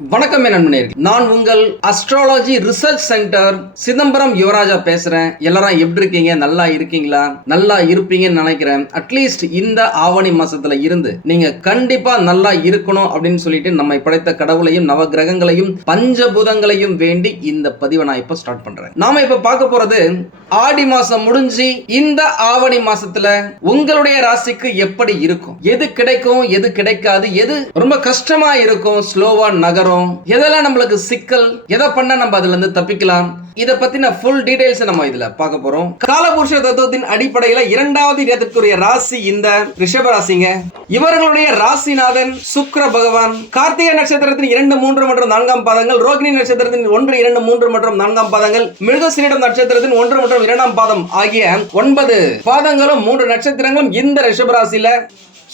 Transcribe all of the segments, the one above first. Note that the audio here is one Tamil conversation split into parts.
வணக்கம் நண்பனே, நான் உங்கள் அஸ்ட்ராலஜி ரிசர்ச் சென்டர் சிதம்பரம் யுவராஜா பேசுறேன். எல்லாரும் எப்படி இருக்கீங்க? நல்லா இருக்கீங்களா? நல்லா இருப்பீங்கன்னு நினைக்கிறேன். அட்லீஸ்ட் இந்த ஆவணி மாசத்துல இருந்து நீங்க கண்டிப்பா நல்லா இருக்கணும் அப்படின்னு சொல்லிட்டு நம்மை படைத்த கடவுளையும் நவ கிரகங்களையும் பஞ்சபூதங்களையும் வேண்டி இந்த பதிவை நான் இப்ப ஸ்டார்ட் பண்றேன். நாம இப்ப பார்க்க போறது ஆடி மாசம் முடிஞ்சு இந்த ஆவணி மாசத்துல உங்களுடைய ராசிக்கு எப்படி இருக்கும், எது கிடைக்கும், எது கிடைக்காது, எது ரொம்ப கஷ்டமா இருக்கும், ஸ்லோவா நகரும், எதெல்லாம் நம்மளுக்கு சிக்கல், எதை பண்ணா நம்ம அதுல இருந்து தப்பிக்கலாம், இத பத்தின ஃபுல் டீடைல்ஸ் நம்ம இதுல பார்க்க போறோம். காலபுருஷ தத்துவத்தின் அடிப்படையில இரண்டாவது இடத்திற்குரிய ராசி இந்த ரிஷப ராசிங்க. இவர்களுடைய ராசிநாதன் சுக்கிர பகவான். கார்த்திகை நட்சத்திரத்தின் 2, 3 மற்றும் 4ஆம் பாதங்கள், ரோகிணி நட்சத்திரத்தின் 1, 2, 3 மற்றும் 4ஆம் பாதங்கள், மிருகசீரிடம் நட்சத்திரத்தின் 1 மற்றும் 2ஆம் பாதம் ஆகிய 9 பாதங்களும் 3 நட்சத்திரங்களும் இந்த ரிஷப ராசியில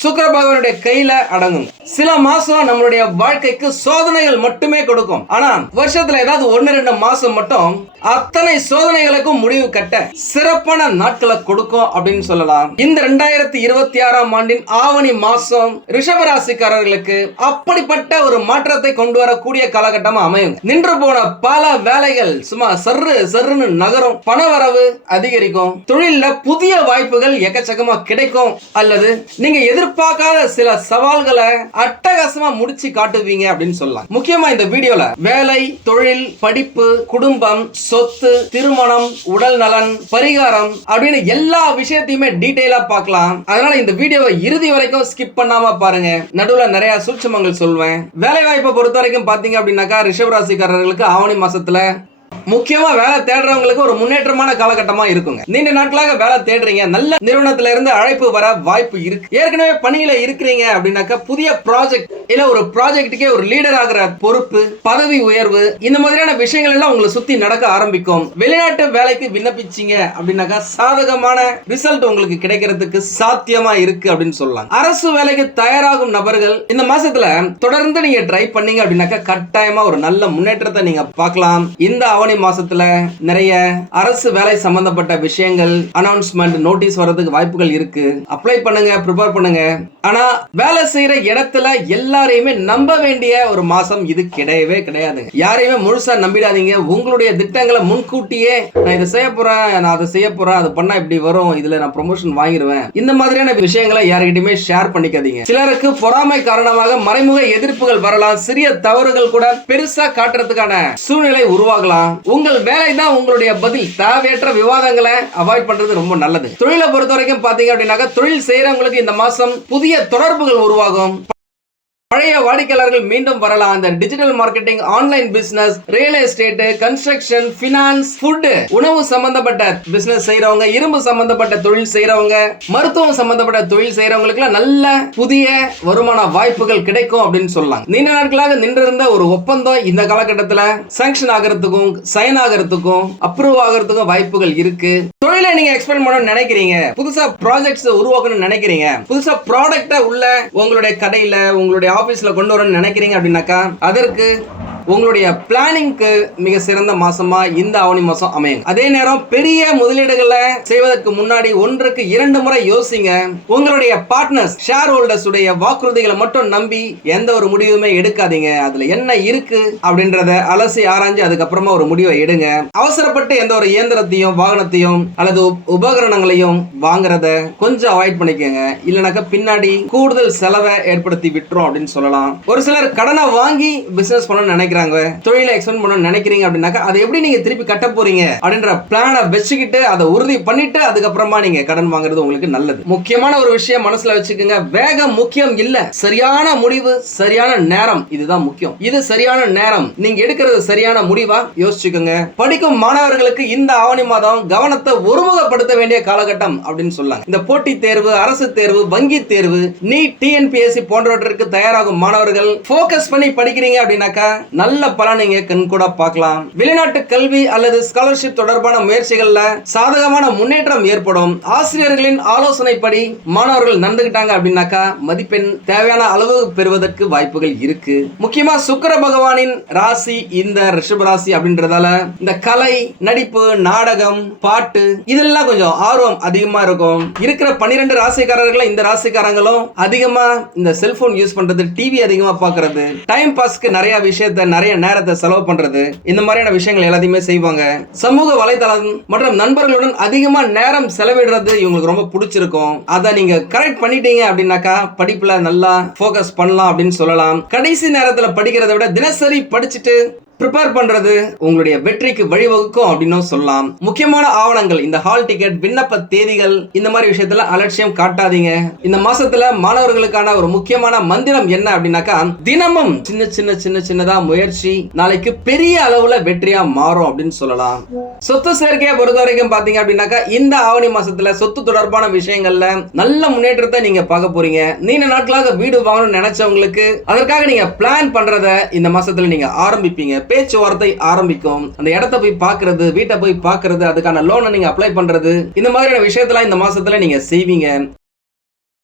சுக்கிர பகவானுடைய கையில அடங்கும். சில மாசம் நம்மளுடைய வாழ்க்கைக்கு சோதனைகள் மட்டுமே கொடுக்கும். ஆனா வருஷத்துல ஏதாவது 1-2 மாசம் மட்டும் அத்தனை சோதனைகளுக்கும் முடிவு கட்ட சிறப்பான நாட்களை கொடுக்கும் அப்படின்னு சொல்லலாம். இந்த 2026ஆம் ஆண்டின் ஆவணி மாசம் ரிஷபராசிக்காரர்களுக்கு அப்படிப்பட்ட ஒரு மாற்றத்தை கொண்டு வரக்கூடிய காலகட்டமா அமையும். நின்று போன பல வேலைகள் சும்மா சர்ருன்னு நகரும், பணவரவு அதிகரிக்கும், தொழில புதிய வாய்ப்புகள் எக்கச்சக்கமா கிடைக்கும், அல்லது நீங்க எதிர்பார்க்காத சில சவால்களை அட்டகாசமா முடிச்சு காட்டுவீங்க அப்படின்னு சொல்லலாம். முக்கியமா இந்த வீடியோல வேலை, தொழில், படிப்பு, குடும்பம், சொத்து, திருமணம், உடல் நலன், பரிகாரம் அப்படின்னு எல்லா விஷயத்தையுமே டீடைலா பார்க்கலாம். அதனால இந்த வீடியோவை இறுதி வரைக்கும் ஸ்கிப் பண்ணாம பாருங்க. நடுவுல நிறைய சூட்சுமங்கள் சொல்வேன். வேலை வாய்ப்பை பொறுத்த வரைக்கும் பாத்தீங்க அப்படின்னாக்கா ரிஷபராசிக்காரர்களுக்கு ஆவணி மாசத்துல முக்கியமா வேலை தேடுறவங்களுக்கு ஒரு முன்னேற்றமான காலகட்டமா இருக்குங்க. நீண்ட நாட்களாக வேலை தேடுறீங்க, நல்ல நிறுவனத்துல இருந்து அழைப்பு வர வாய்ப்பு இருக்கு. ஏற்கனவே பணியில இருக்கிறீங்க அப்படின்னாக்கா புதிய ப்ராஜெக்ட் இல்ல ஒரு ப்ராஜெக்ட்டுக்கே ஒரு லீடர் ஆகிற பொறுப்பு, பதவி உயர்வு, இந்த மாதிரியான விஷயங்கள் எல்லாம் உங்களை சுத்தி நடக்க ஆரம்பிக்கும். வெளிநாட்டு வேலைக்கு விண்ணப்பிச்சீங்க அப்படின்னாக்கா சாதகமான ரிசல்ட் உங்களுக்கு கிடைக்கிறதுக்கு சாத்தியமா இருக்கு அப்படின்னு சொல்லலாம். அரசு வேலைக்கு தயாராகும் நபர்கள் இந்த மாசத்துல தொடர்ந்து நீங்க ட்ரை பண்ணீங்க அப்படின்னாக்கா கட்டாயமா ஒரு நல்ல முன்னேற்றத்தை நீங்க பார்க்கலாம். இந்த ஆவணி மாசத்துல நிறைய அரசு வேலை சம்பந்தப்பட்ட விஷயங்கள், அனௌன்ஸ்மெண்ட், நோட்டீஸ் வரதுக்கு வாய்ப்புகள் இருக்கு. அப்ளை பண்ணுங்க, ப்ரிப்பேர் பண்ணுங்க. ஆனா வேலை செய்யற இடத்துல எல்லாரையுமே நம்ப வேண்டிய ஒரு மாசம் இது கிடையவே கிடையாதுங்க. யாரையுமே முழுசா நம்பிடாதீங்க. உங்களுடைய திட்டங்களை முன்கூட்டியே நான் இதை செய்ய போறேன், நான் அதை செய்ய போறேன், அது பண்ணா இப்படி வரும், இதுல நான் ப்ரமோஷன் வாங்கிடுவேன், இந்த மாதிரியான விஷயங்களை யார்கிட்டயுமே ஷேர் பண்ணிக்காதீங்க. சிலருக்கு பொறாமை காரணமாக மறைமுக எதிர்ப்புகள் வரலாம். சிறிய தவறுகள் கூட பெருசா காட்டுறதுக்கான சூழ்நிலை உருவாகலாம். உங்கள் வேலை தான் உங்களுடைய பதில். தேவையற்ற விவாதங்களை அவாய்ட் பண்றது ரொம்ப நல்லது. தொழிலை பொறுத்த வரைக்கும் பாத்தீங்க அப்படின்னாக்கா தொழில் செய்யறவங்களுக்கு இந்த மாசம் புதிய தொடர்புகள் உருவாகும். பழைய வாடிக்கையாளர்கள் மீண்டும் வரலாம். அந்த digital marketing, online business, real estate, construction, finance, food, உணவு சம்பந்தப்பட்ட பிசினஸ் செய்யறவங்க, இரும்பு சம்பந்தப்பட்ட தொழில் செய்யறவங்க, மருத்துவம் சம்பந்தப்பட்ட தொழில் செய்யறவங்களுக்கு நல்ல புதிய வருமான வாய்ப்புகள் கிடைக்கும் அப்படின்னு சொல்லலாம். நீண்ட நாட்களாக நின்றிருந்த ஒரு ஒப்பந்தம் இந்த காலகட்டத்தில் சாங்ஷன் ஆகிறதுக்கும், சைன் ஆகிறதுக்கும், அப்ரூவ் ஆகிறதுக்கும் வாய்ப்புகள் இருக்கு. தொழிலை நீங்க எக்ஸ்பேண்ட் பண்ண நினைக்கிறீங்க, புதுசா ப்ராஜெக்ட்ஸ் உருவாக்கணும்னு நினைக்கிறீங்க, புதுசா ப்ராடக்ட்டை உள்ள உங்களுடைய கடையில, உங்களுடைய ஆபீஸ்ல கொண்டு வரணும்னு நினைக்கிறீங்க அப்படின்னாக்கா அதற்கு உங்களுடைய பிளானிங்க்கு மிக சிறந்த மாசமா இந்த ஆவணி மாசம் அமையும். அதே நேரம் பெரிய முதலீடுகளை செய்வதற்கு முன்னாடி 1-2 முறை யோசிங்க. உங்களுடைய பார்ட்னர்ஸ், ஷேர் ஹோல்டர்ஸ் உடைய வாக்குறுதிகளை மட்டும் நம்பி எந்த ஒரு முடிவுமே எடுக்காதீங்க. அதுல என்ன இருக்கு அப்படின்றத அலசி ஆராய்ஞ்சு அதுக்கப்புறமா ஒரு முடிவை எடுங்க. அவசரப்பட்டு எந்த ஒரு இயந்திரத்தையும், வாகனத்தையும் அல்லது உபகரணங்களையும் வாங்குறத கொஞ்சம் அவாய்ட் பண்ணிக்கோங்க. இல்லைனாக்கா பின்னாடி கூடுதல் செலவை ஏற்படுத்தி விட்டுரும் அப்படின்னு சொல்லலாம். ஒரு சிலர் கடனை வாங்கி பிசினஸ் பண்ண நினைக்கிறாங்க. தொழிலை எக்ஸ்பேண்ட் பண்ண நினைக்கிறீங்க அப்படின்னாக்கா அதை எப்படி நீங்க திருப்பி கட்ட போறீங்க அப்படின்ற பிளானை வச்சுக்கிட்டு அதை உறுதி பண்ணிட்டு அதுக்கப்புறமா நீங்க கடன் வாங்குறது உங்களுக்கு நல்லது. முக்கியமான ஒரு விஷயம் மனசுல வச்சுக்கோங்க. வேகம் முக்கியம் இல்ல, சரியான முடிவு, சரியான நேரம், இதுதான் முக்கியம். இது சரியான நேரம், நீங்க எடுக்கிறது சரியான முடிவா யோசிச்சுக்கோங்க. படிக்கும் மாணவர்களுக்கு இந்த ஆவணி மாதம் கவனத்தை ஒருமுகப்படுத்த வேண்டிய காலகட்டம் அப்படின்னு சொல்லலாம். இந்த போட்டித் தேர்வு, அரசு தேர்வு, வங்கி தேர்வு, நீட், டிஎன்பிஎஸ்சி போன்றவற்றிற்கு தயாராகும் மாணவர்கள் போக்கஸ் பண்ணி படிக்கிறீங்க அப்படின்னாக்கா நல்ல பலன் நீங்க கண்கூட பார்க்கலாம். வெளிநாட்டு கல்வி அல்லது ஸ்காலர்ஷிப் தொடர்பான முயற்சிகள்ல சாதகமான முன்னேற்றம் ஏற்படும். ஆசிரியர்களின் ஆலோசனைப்படி மாணவர்கள் நடந்துகிட்டாங்க அப்படின்னாக்கா மதிப்பெண் தேவையான அளவு பெறுவதற்கு வாய்ப்புகள் இருக்கு. முக்கியமா சுக்கிர பகவானின் ராசி இந்த ரிஷப ராசி அப்படின்றதால இந்த கலை, நடிப்பு, நாடகம், பாட்டு இதெல்லாம் கொஞ்சம் ஆர்வம் அதிகமா இருக்கும். இருக்கிற 12 ராசிக்காரர்கள் இந்த ராசிக்காரங்களும் அதிகமா இந்த செல்போன் யூஸ் பண்றது, டிவி அதிகமா பாக்குறது, டைம் பாஸ்க்கு நிறைய விஷயத்தை நிறைய நேரத்தை செலவு பண்றது, இந்த மாதிரியான விஷயங்கள் எல்லாத்தையுமே செய்வாங்க. சமூக வலைதளம் மற்றும் நண்பர்களுடன் அதிகமா நேரம் செலவிடுறது இவங்களுக்கு ரொம்ப பிடிச்சிருக்கும். அதை நீங்க கரெக்ட் பண்ணிட்டீங்க அப்படின்னாக்கா படிப்புல நல்லா போக்கஸ் பண்ணலாம் அப்படின்னு சொல்லலாம். கடைசி நேரத்துல படிக்கிறத விட தினசரி படிச்சுட்டு ப்ரிப்பேர் பண்றது உங்களுடைய வெற்றிக்கு வழிவகுக்கும் அப்படின்னு சொல்லலாம். முக்கியமான ஆவணங்கள், இந்த ஹால் டிக்கெட், விண்ணப்ப தேதிகள், இந்த மாதிரி விஷயத்துல அலட்சியம் காட்டாதீங்க. இந்த மாசத்துல மாணவர்களுக்கான ஒரு முக்கியமான மந்திரம் என்ன அப்படின்னாக்கா, தினமும் சின்ன சின்ன சின்ன சின்னதா முயற்சி நாளைக்கு பெரிய அளவுல வெற்றியா மாறும் அப்படின்னு சொல்லலாம். சொத்து சேர்க்கையை பொறுத்த வரைக்கும் பாத்தீங்க அப்படின்னாக்கா இந்த ஆவணி மாசத்துல சொத்து தொடர்பான விஷயங்கள்ல நல்ல முன்னேற்றத்தை நீங்க பார்க்க போறீங்க. நீண்ட நாட்களாக வீடு வாங்கணும்னு நினைச்சவங்களுக்கு அதற்காக நீங்க பிளான் பண்றத இந்த மாசத்துல நீங்க ஆரம்பிப்பீங்க. பேச்சுவார்த்தை ஆரம்பிக்கும். அந்த இடத்தை போய் பார்க்கிறது, வீட்டை போய் பார்க்கிறது, அதுக்கான லோனை நீங்க அப்ளை பண்றது, இந்த மாதிரியான விஷயத்தெல்லாம் இந்த மாசத்துல நீங்க செய்வீங்க.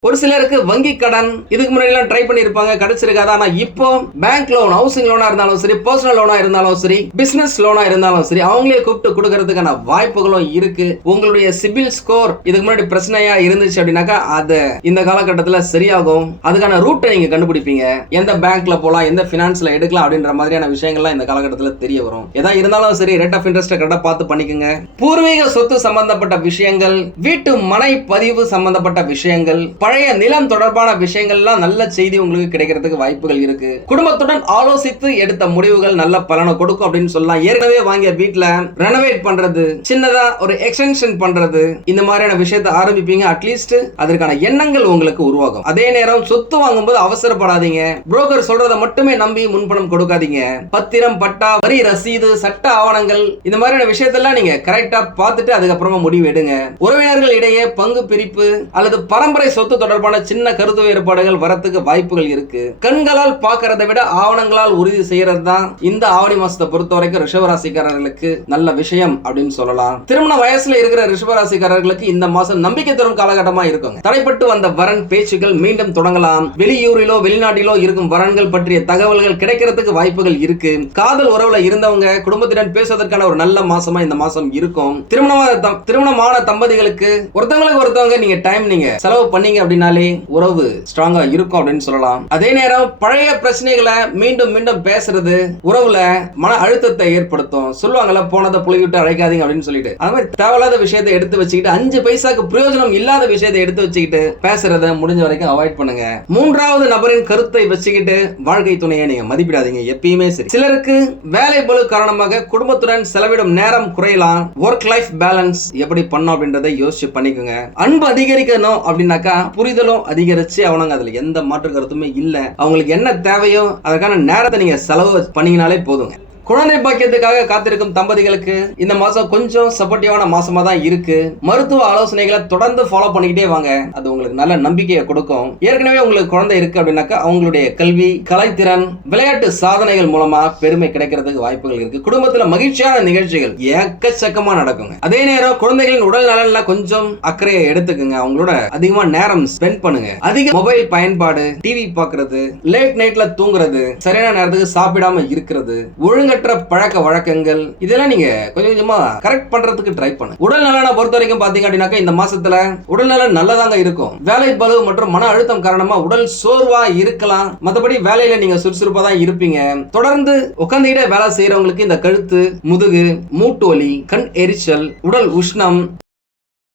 ஒரு சிலருக்கு வங்கி கடன் இதுக்கு முன்னாடி எல்லாம் ட்ரை பண்ணிருப்பாங்க, கிடைச்சிருக்காது. ஆனா இப்போ பேங்க் லோன், ஹவுசிங் லோனா இருந்தாலும் சரி, பர்சனல் லோனா இருந்தாலும் சரி, பிசினஸ் லோனா இருந்தாலும் சரி, அவங்களே கூப்பிட்டு கொடுக்கறதுக்கான வாய்ப்புகளும் இருக்கு. உங்களுடைய சிபில் ஸ்கோர் இதுக்கு முன்னாடி பிரச்சனையா இருந்துச்சு அப்படின்னாக்கா அது இந்த காலகட்டத்தில் சரியாகும். அதுக்கான ரூட்டை நீங்க கண்டுபிடிப்பீங்க. எந்த பேங்க்ல போலாம், எந்த பினான்ஸ்ல எடுக்கலாம் அப்படின்ற மாதிரியான விஷயங்கள்லாம் இந்த காலகட்டத்தில் தெரிய வரும். எதா இருந்தாலும் சரி, ரேட் ஆஃப் இன்ட்ரெஸ்ட் கரெக்டா பார்த்து பண்ணிக்கோங்க. பூர்வீக சொத்து சம்பந்தப்பட்ட விஷயங்கள், வீட்டு மனை பதிவு சம்பந்தப்பட்ட விஷயங்கள், பழைய நிலம் தொடர்பான விஷயங்கள்லாம் நல்ல செய்தி உங்களுக்கு கிடைக்கிறதுக்கு வாய்ப்புகள் இருக்கு. குடும்பத்துடன் ஆலோசித்து எடுத்த முடிவுகள் நல்ல பலனை கொடுக்கும் அப்படின்னு சொல்லலாம். ஏற்கனவே வாங்கிய வீட்ல ரெனோவேட் பண்றது, சின்னதா ஒரு எக்ஸ்டென்ஷன் பண்றது, இந்த மாதிரியான விஷயத்தை ஆரம்பிப்பீங்க. அட்லீஸ்ட் அதற்கான எண்ணங்கள் உங்களுக்கு உருவாகும். அதே நேரம் சொத்து வாங்கும்போது அவசரப்படாதீங்க. புரோக்கர் சொல்றதை மட்டுமே நம்பி முன்பணம் கொடுக்காதீங்க. பத்திரம், பட்டா, வரி ரசீது, சட்ட ஆவணங்கள், இந்த மாதிரியான விஷயத்தெல்லாம் நீங்க கரெக்டா பார்த்துட்டு அதுக்கப்புறமா முடிவு எடுங்க. உறவினர்கள் இடையே பங்கு பிரிப்பு அல்லது பரம்பரை சொத்து தொடர்பான சின்ன கருத்து வேறுபாடுகள் வரத்துக்கு வாய்ப்புகள் இருக்கு. கண்களால் பார்க்கறதை விட ஆவணங்களால் உறுதி செய்யறது தான் இந்த ஆவணி மாசத்தை பொறுத்த வரைக்கும் ரிஷபராசிக்காரர்களுக்கு நல்ல விஷயம் அப்படின்னு சொல்லலாம். திருமண வயசுல இருக்கிற ரிஷபராசிக்காரர்களுக்கு இந்த மாசம் நம்பிக்கை தரும் காலகட்டமா இருக்குங்க. தடைப்பட்டு வந்த வரன் பேச்சுகள் மீண்டும் தொடங்கலாம். வெளியூரிலோ வெளிநாட்டிலோ இருக்கும் வரன்கள் பற்றிய தகவல்கள் கிடைக்கிறதுக்கு வாய்ப்புகள் இருக்கு. காதல் உறவுல இருந்தவங்க குடும்பத்துடன் பேசுவதற்கான ஒரு நல்ல மாசமா இந்த மாசம் இருக்கும். திருமணமான தம்பதிகளுக்கு ஒருத்தவங்களுக்கு ஒருத்தவங்க நீங்க டைம் நீங்க செலவு பண்ணீங்க அப்படின்னாலே உறவு ஸ்ட்ராங்கா இருக்கும் அப்படின்னு சொல்லலாம். அதே நேரம் பழைய பிரச்சனைகளை மீண்டும் மீண்டும் பேசுறது உறவுல மன அழுத்தத்தை ஏற்படுத்தும். சொல்லுவாங்கல்ல, போனதை புளிவிட்டு அழைக்காதீங்க அப்படின்னு சொல்லிட்டு, அந்த மாதிரி தேவையில்லாத விஷயத்தை எடுத்து வச்சுக்கிட்டு 5 பைசாக்கு பிரயோஜனம் இல்லாத விஷயத்தை எடுத்து வச்சுக்கிட்டு பேசுறத முடிஞ்ச வரைக்கும் அவாய்ட் பண்ணுங்க. மூன்றாவது நபரின் கருத்தை வச்சுக்கிட்டு வாழ்க்கை துணையை நீங்க மதிப்பிடாதீங்க எப்பயுமே சரி. சிலருக்கு வேலை பளு காரணமாக குடும்பத்துடன் செலவிடும் நேரம் குறையலாம். ஒர்க் லைஃப் பேலன்ஸ் எப்படி பண்ணும் அப்படின்றத யோசிச்சு பண்ணிக்கோங்க. அன்பு அதிகரிக்கணும் அப்படின்னாக்கா புரிதலும் அதிகரிச்சு அவனுங்க அதுல எந்த மாற்று கருத்துமே இல்ல. அவங்களுக்கு என்ன தேவையோ அதற்கான நேரத்தை நீங்க செலவு பண்ணீங்கனாலே போதுங்க. குழந்தை பாக்கியத்துக்காக காத்திருக்கும் தம்பதிகளுக்கு இந்த மாசம் கொஞ்சம் சப்போர்ட்டிவான மாசமா தான் இருக்கு. மருத்துவ ஆலோசனைகளை தொடர்ந்து ஃபாலோ பண்ணிக்கிட்டே வாங்க. அது உங்களுக்கு நல்ல நம்பிக்கையை கொடுக்கும். ஏற்கனவே உங்களுக்கு குழந்தை இருக்கு அப்படின்னாக்கா அவங்களுடைய கல்வி, கலைத்திறன், விளையாட்டு சாதனைகள் மூலமா பெருமை கிடைக்கிறதுக்கு வாய்ப்புகள் இருக்கு. குடும்பத்துல மகிழ்ச்சியான நிகழ்ச்சிகள் ஏக்கச்சக்கமா நடக்குங்க. அதே நேரம் குழந்தைகளின் உடல் நலன்ல கொஞ்சம் அக்கறையை எடுத்துக்குங்க. அவங்களோட அதிகமா நேரம் ஸ்பெண்ட் பண்ணுங்க. அதிக மொபைல் பயன்பாடு, டிவி பாக்குறது, லேட் நைட்ல தூங்குறது, சரியான நேரத்துக்கு சாப்பிடாம இருக்கிறது, ஒழுங்க பழக்க வழக்கங்கள், இதெல்லாம் நீங்க கொஞ்சம் கொஞ்சமா கரெக்ட் பண்றதுக்கு ட்ரை பண்ணுங்க. உடல் நலனை பொறுத்த வரைக்கும் பாத்தீங்க அப்படின்னாக்கா இந்த மாசத்துல உடல் நலன் நல்லதாங்க இருக்கும். வேலை பளு மற்றும் மன அழுத்தம் காரணமா உடல் சோர்வா இருக்கலாம். மற்றபடி வேலையில நீங்க சுறுசுறுப்பா தான் இருப்பீங்க. தொடர்ந்து உட்கார்ந்துகிட்டே வேலை செய்யறவங்களுக்கு இந்த கழுத்து, முதுகு, மூட்டு வலி, கண் எரிச்சல், உடல் உஷ்ணம்,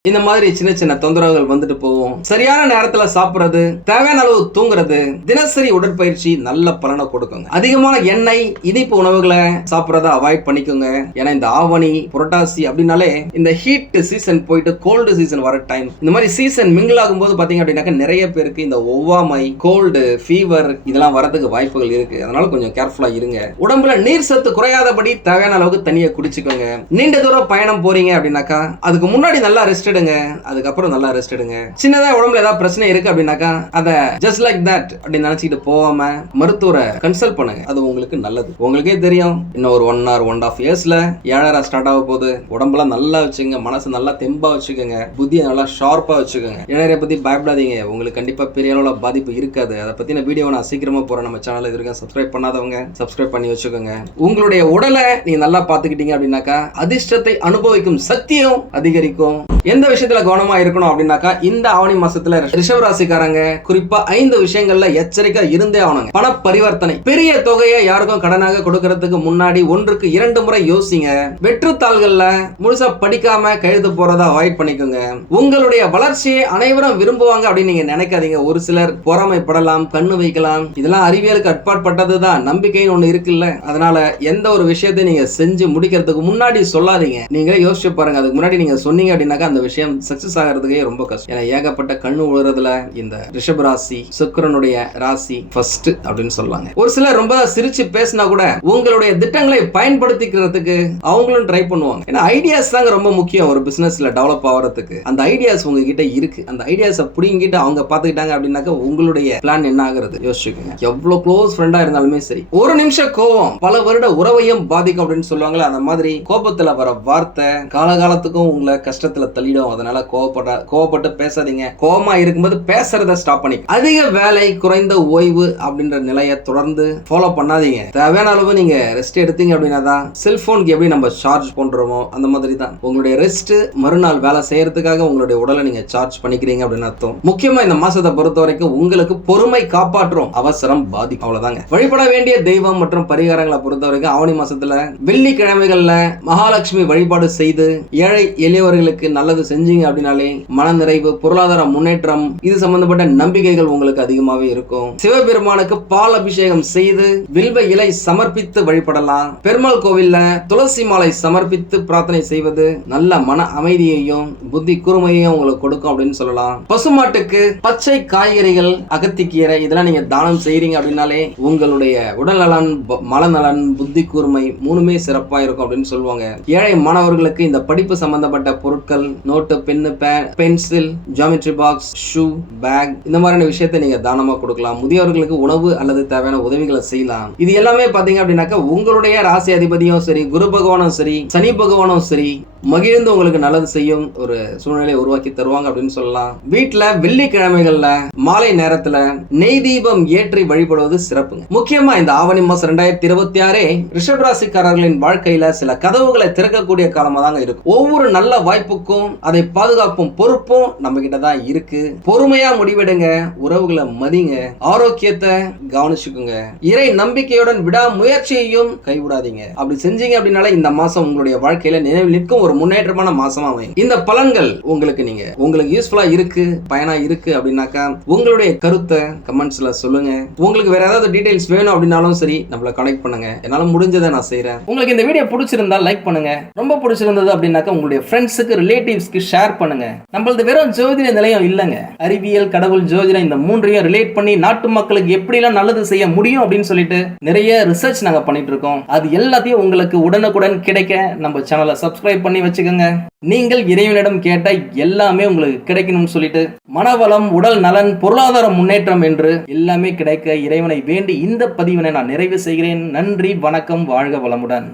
இந்த மாதிரி சின்ன சின்ன தொந்தரவுகள் வந்துட்டு போகும். சரியான நேரத்துல சாப்பிடுறது, தேவையான அளவு தூங்குறது, தினசரி உடற்பயிற்சி நல்ல பலனை கொடுக்குங்க. அதிகமான எண்ணெய், இனிப்பு உணவுகளை சாப்பிடறத அவாய்ட் பண்ணிக்கோங்க. ஏன்னா இந்த ஆவணி, புரட்டாசி அப்படின்னாலே இந்த ஹீட் சீசன் போயிட்டு கோல்டு சீசன் வர டைம். இந்த மாதிரி சீசன் மிங்கிள் ஆகும் போது பாத்தீங்க அப்படின்னாக்க நிறைய பேருக்கு இந்த ஒவ்வாமை, கோல்டு, ஃபீவர் இதெல்லாம் வரதுக்கு வாய்ப்புகள் இருக்கு. அதனால கொஞ்சம் கேர்ஃபுல்லா இருங்க. உடம்புல நீர் சத்து குறையாதபடி தேவையான அளவுக்கு தண்ணியை குடிச்சுக்கோங்க. நீண்ட தூரம் பயணம் போறீங்க அப்படின்னாக்கா அதுக்கு முன்னாடி நல்லா ரெஸ்ட் எடுங்க, அதுக்கப்புறம் நல்லா ரெஸ்ட் எடுங்க. சின்னதா உடம்புல ஏதாவது பிரச்சனை இருக்கு அப்படின்னாக்கா அதை ஜஸ்ட் லைக் தட் அப்படின்னு நினைச்சிட்டு போகாம மருத்துவரை கன்சல்ட் பண்ணுங்க. அது உங்களுக்கு நல்லது. உங்களுக்கே தெரியும், இன்னும் ஒரு 1 or 1.5 yearsல 7 ஸ்டார்ட் ஆக போகுது. உடம்பெல்லாம் நல்லா வச்சுங்க, மனசு நல்லா தெம்பா வச்சுக்கோங்க, புத்தியை நல்லா ஷார்ப்பா வச்சுக்கோங்க. ஏழரை பத்தி பயப்படாதீங்க, உங்களுக்கு கண்டிப்பா பெரிய அளவுல பாதிப்பு இருக்காது. அதை பத்தின வீடியோ நான் சீக்கிரமா போறேன். நம்ம சேனல் இது வரைக்கும் சப்ஸ்கிரைப் பண்ணாதவங்க சப்ஸ்கிரைப் பண்ணி வச்சுக்கோங்க. உங்களுடைய உடலை நீங்க நல்லா பாத்துக்கிட்டீங்க அப்படின்னாக்கா அதிர்ஷ்டத்தை அனுபவிக்கும் சக்தியும் அதிகரிக்கும். எந்த விஷயத்துல கவனமா இருக்கணும் அப்படின்னாக்கா இந்த ஆவணி மாசத்துல ரிஷப ராசிக்காரங்க குறிப்பா 5 விஷயங்கள்ல எச்சரிக்கை இருந்தே ஆகணுங்க. பண பரிவர்த்தனை, பெரிய தொகையை யாருக்கும் கடனாக கொடுக்கறதுக்கு முன்னாடி 1க்கு 2 முறை யோசிங்க. வெற்றுத்தாள்கள்ல முழுசா படிக்காம கையெழுத்து போறதை அவாய்ட் பண்ணிக்கோங்க. உங்களுடைய வளர்ச்சியை அனைவரும் விரும்புவாங்க அப்படின்னு நீங்க நினைக்காதீங்க. ஒரு சிலர் பொறாமைப்படலாம், கண்ணு வைக்கலாம். இதெல்லாம் அறிவியலுக்கு அட்பாட்பட்டதுதான். நம்பிக்கைன்னு ஒண்ணு இருக்குல்ல. அதனால எந்த ஒரு விஷயத்தை நீங்க செஞ்சு முடிக்கிறதுக்கு முன்னாடி சொல்லாதீங்க. நீங்களே யோசிச்சு பாருங்க. அதுக்கு முன்னாடி நீங்க சொன்னீங்க அப்படின்னாக்கா அந்த விஷயம் சக்சஸ் ஆகிறதுக்கே ரொம்ப கஷ்டம். ஏன்னா ஏகப்பட்ட கண்ணு உழுறதுல இந்த ரிஷப ராசி சுக்கிரனுடைய ராசி ஃபர்ஸ்ட் அப்படின்னு சொல்லுவாங்க. ஒரு சிலர் ரொம்ப சிரிச்சு பேசினா கூட உங்களுடைய திட்டங்களை பயன்படுத்திக்கிறதுக்கு அவங்களும் ட்ரை பண்ணுவாங்க. ஏன்னா ஐடியாஸ் தாங்க ரொம்ப முக்கியம் ஒரு பிசினஸ்ல டெவலப் ஆகிறதுக்கு. அந்த ஐடியாஸ் உங்ககிட்ட இருக்கு. அந்த ஐடியாஸை புடிங்கிட்டு அவங்க பாத்துக்கிட்டாங்க அப்படின்னாக்கா உங்களுடைய பிளான் என்ன ஆகுறது யோசிச்சுக்கோங்க. எவ்வளவு க்ளோஸ் ஃப்ரெண்டா இருந்தாலுமே சரி, ஒரு நிமிஷம் கோவம் பல வருட உறவையும் பாதிக்கும் அப்படின்னு சொல்லுவாங்களே, அந்த மாதிரி கோபத்துல வர வார்த்தை காலகாலத்துக்கும் உங்களை கஷ்டத்துல தள்ளிடும். அதனால கோவப்பட்டு பேசாதீங்க. கோவமா இருக்கும்போது பேசுறத ஸ்டாப் பண்ணி அதிக வேலை குறைந்த ஓய்வு அப்படின்ற நிலையை தொடர்ந்து ஃபாலோ பண்ணாதீங்க. தேவையான அளவு நீங்க ரெஸ்ட் எடுத்தீங்க அப்படின்னா தான் செல்போனுக்கு எப்படி நம்ம சார்ஜ் பண்றோமோ அந்த மாதிரி தான் உங்களுடைய ரெஸ்ட் மறுநாள் வேலை செய்யறதுக்காக உங்களுடைய உடலை நீங்க சார்ஜ் பண்ணிக்கிறீங்க அப்படின்னு அர்த்தம். முக்கியமா இந்த மாசத்தை பொறுத்த வரைக்கும் உங்களுக்கு பொறுமை காப்பாற்றும், அவசரம் பாதி. அவ்வளவுதாங்க. வழிபட வேண்டிய தெய்வம் மற்றும் பரிகாரங்களை பொறுத்த வரைக்கும் ஆவணி மாசத்துல வெள்ளிக்கிழமைகள்ல மகாலட்சுமி வழிபாடு செய்து ஏழை எளியவர்களுக்கு நல்லது செஞ்சீங்க அப்படின்னாலே மன நிறைவு, பொருளாதார முன்னேற்றம், இது சம்பந்தப்பட்ட நம்பிக்கைகள் உங்களுக்கு அதிகமாவே இருக்கும். சிவபெருமானுக்கு பால் அபிஷேகம் செய்து வில்வ இலை சமர்ப்பித்து வழிபடலாம். பெருமாள் கோவில்ல துளசி மாலை சமர்ப்பித்து பிரார்த்தனை செய்வது நல்ல மன அமைதியையும் புத்தி கூர்மையையும் உங்களுக்கு கொடுக்கும் அப்படின்னு சொல்லலாம். பசுமாட்டுக்கு பச்சை காய்கறிகள், அகத்திக்கீரை இதெல்லாம் நீங்க தானம் செய்றீங்க அப்படின்னாலே உங்களுடைய உடல் நலன், மனநலன், புத்தி கூர்மை மூணுமே சிறப்பா இருக்கும் அப்படின்னு சொல்லுவாங்க. ஏழை மாணவர்களுக்கு இந்த படிப்பு சம்பந்தப்பட்ட பொருட்கள், note, pen, pencil, geometry box, shoe, bag இந்த மாதிரியான விஷயத்தை நீங்க தானமா கொடுக்கலாம். முதியவர்களுக்கு உணவு அல்லது தேவையான உதவிகளை செய்யலாம். இது எல்லாமே பாத்தீங்க அப்படின்னாக்கா உங்களுடைய ராசி அதிபதியும் சரி, குரு பகவானும் சரி, சனி பகவானும் சரி மகிழ்ந்து உங்களுக்கு நல்லது செய்யும் ஒரு சூழ்நிலையை உருவாக்கி தருவாங்க அப்படின்னு சொல்லலாம். வீட்டுல வெள்ளிக்கிழமைகள்ல மாலை நேரத்துல நெய் தீபம் ஏற்றி வழிபடுவது சிறப்புங்க. முக்கியமா இந்த ஆவணி மாசம் 2026 ரிஷபராசிக்காரர்களின் வாழ்க்கையில சில கதவுகளை திறக்கக்கூடிய காலமா தாங்க இருக்கும். ஒவ்வொரு நல்ல வாய்ப்புக்கும் அதை பாதுகாப்பும் பொறுப்பும் நம்ம கிட்ட தான் இருக்கு. பொறுமையா முடிவெடுங்க, உறவுகளை மதிங்க, ஆரோக்கியத்தை கவனிச்சுக்குங்க, இறை நம்பிக்கையுடன் விடா முயற்சியையும் கைவிடாதீங்க. அப்படி செஞ்சீங்க அப்படின்னால இந்த மாசம் உங்களுடைய வாழ்க்கையில நினைவில் நிற்கும் ஒரு முன்னேற்றமான மாசமா அமையும். இந்த பலன்கள் உங்களுக்கு யூஸ்ஃபுல்லா இருக்கு, பயனா இருக்கு அப்படின்னாக்கா உங்களுடைய கருத்தை கமெண்ட்ஸ்ல சொல்லுங்க. உங்களுக்கு வேற ஏதாவது டீடைல்ஸ் வேணும் அப்படின்னாலும் சரி நம்மள கனெக்ட் பண்ணுங்க. என்னால முடிஞ்சதை நான் செய்றேன். உங்களுக்கு இந்த வீடியோ பிடிச்சிருந்தா லைக் பண்ணுங்க. ரொம்ப பிடிச்சிருந்தது அப்படின்னாக்கா உங்களுடைய ஃப்ரெண்ட்ஸுக்கு, ரிலேட்டிவ்ஸ்க்கு ஷேர் பண்ணுங்க. நம்மளது வெறும் ஜோதிட நிலையம் இல்லங்க. அறிவியல், கடவுள், ஜோதிடம் இந்த மூன்றையும் ரிலேட் பண்ணி நாட்டு மக்களுக்கு எப்படி எல்லாம் நல்லது செய்ய முடியும் அப்படின்னு சொல்லிட்டு நிறைய ரிசர்ச் நாங்க பண்ணிட்டு இருக்கோம். அது எல்லாத்தையும் உங்களுக்கு உடனுக்குடன் கிடைக்க நம்ம சேனலை சப்ஸ்கிரைப் பண்ணி வச்சுக்கோங்க. நீங்கள் இறைவனிடம் கேட்ட எல்லாமே உங்களுக்கு கிடைக்கணும்னு சொல்லிட்டு மனவளம், உடல் நலன், பொருளாதார முன்னேற்றம் என்று எல்லாமே கிடைக்க இறைவனை வேண்டி இந்த பதிவினை நான் நிறைவு செய்கிறேன். நன்றி, வணக்கம், வாழ்க வளமுடன்.